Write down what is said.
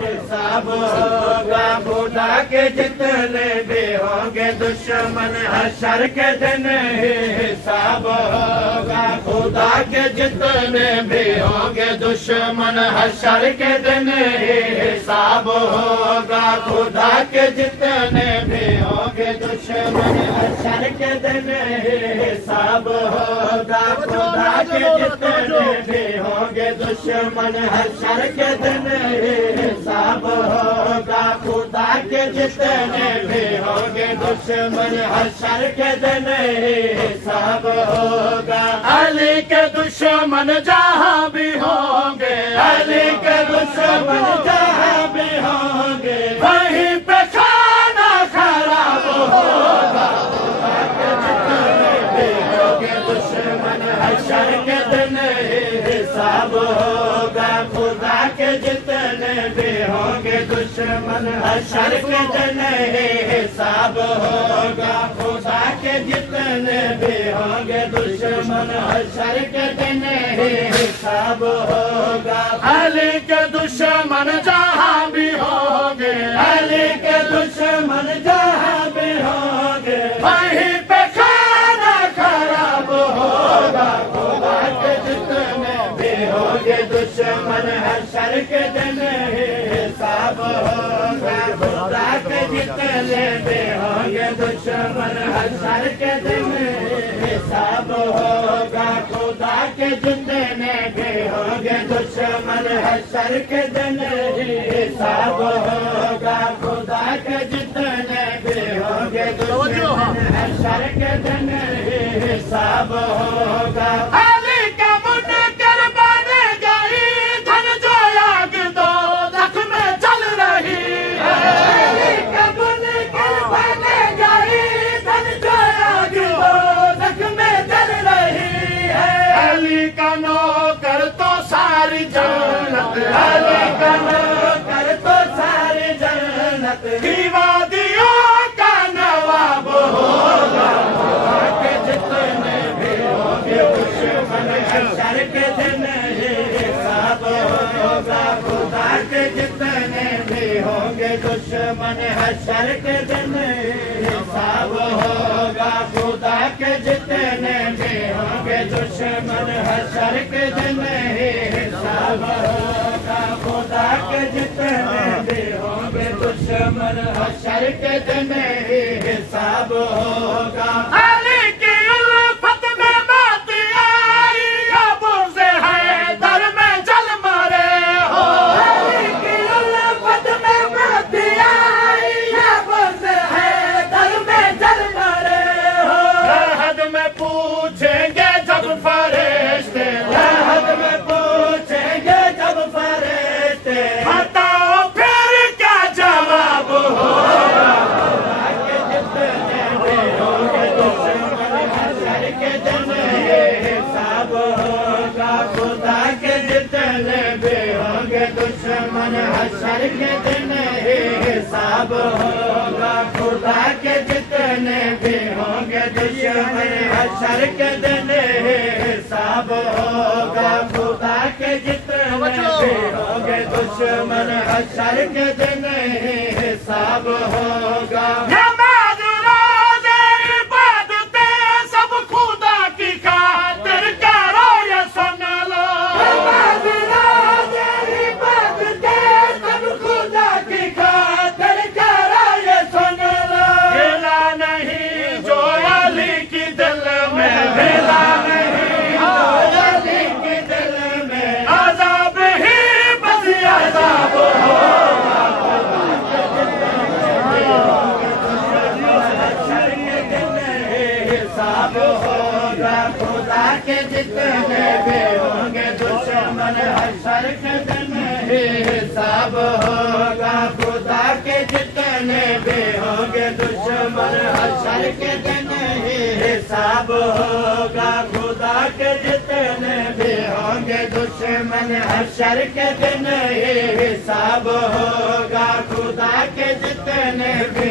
حساب ہوگا خدا کے جتنے بھی ہوں گے دشمن حشر کے دن حساب ہوگا خدا کے جتنے بھی ہوں گے دشمن حشر کے دن حساب ہوگا خدا کے جتنے بھی ہوں گے دشمن حشر کے دن حساب ہوگا خدا کے جتنے بھی ہوں گے دشمن حشر کے دن حساب ہوگا خدا کے جتنے بھی ہوں گے دشمن حشر کے دن حساب ہوگا علی کے دشمن جہاں بھی ہوں گے علی کے دشمن جہاں بھی ہوں گے وہیں پہ کھانا خراب ہوگا خدا کے جتنے بھی ہوں گے دشمن حشر کے دن حساب ہوگا خدا کے جتنے بھی ہوں گے دشمن حشر کے دن حساب ہوگا خدا کے جتنے بھی ہوں گے دشمن حشر کے دن حساب ہوگا علی کے دشمن جہاں بھی ہوں گے علی کے دشمن جہاں بھی ہوں گے وہیں پہ کھانا خراب ہوگا خدا کے جتنے بھی ہوں گے دشمن حشر کے دن حساب ہوگا خدا کے جتنے بھی ہوں گے دشمن حشر کے دن حساب ہوگا خدا کے جتنے بھی ہوں گے دشمن حشر کے دن حساب ہوگا خدا کے جتنے بھی ہوں گے دشمن حشر کے دن حساب ہوگا علی کا منکر بنے گئی دھن جو آگ دو دکھ میں چل رہی ہے علی کا منکر بنے گئی دھن جو آگ دو دکھ میں چل رہی ہے علی کا نوکر تو ساری جنت علی کا نوکر تو ساری جنت کی وادیوں کا نواب ہوگا خدا کے جتنے بھی ہوں گے دشمن حشر کے دن حساب ہوگا خدا کے جتنے بھی ہوں گے دشمن حشر کے دن حساب ہوگا خدا کے جتنے بھی ہوں گے دشمن حشر کے دن حساب ہوگا خدا کے جتنے بھی ہوں گے دشمن حشر کے دن حساب ہوگا علی کی الفت میں بات آئی اب سے ہے در میں جل مرے ہو علی کی الفت میں بات آئی اب سے ہے در میں جل مرے ہو لحد میں پوچھیں گے جب فرشتے لحد میں پوچھیں گے جب فرشتے بتاؤ پھر کیا جواب ہوگا خدا کے جتنے بھی ہوں گے دشمن حشر کے دن حساب ہوگا خدا کے جتنے بھی ہوں گے دشمن حشر کے دن حساب ہوگا خدا کے جتنے بھی ہوں گے دشمن حشر کے دن حساب ہوگا خدا کے جتنے بھی ہوں گے دشمن حشر کے دن حساب ہوگا نماز روزے عبادتیں سب خدا کی خاطر کرو یہ سن لو نماز روزے عبادتیں سب خدا کی خاطر کرو یہ سن لو گلا نہیں جو علی کی دل میں گلا نہیں جو علی کی دل میں عذاب ہی بس عذاب ہوگا خدا کے جتنے بھی ہوں گے دشمن حشر کے دن حساب ہوگا خدا کے جتنے بھی ہوں گے دشمن حشر کے دن حساب ہوگا خدا کے جتنے بھی ہوں گے دشمن حشر کے دن حساب ہوگا خدا کے جتنے بھی ہوں گے دشمن حشر کے دن حساب ہوگا خدا کے جتنے بھی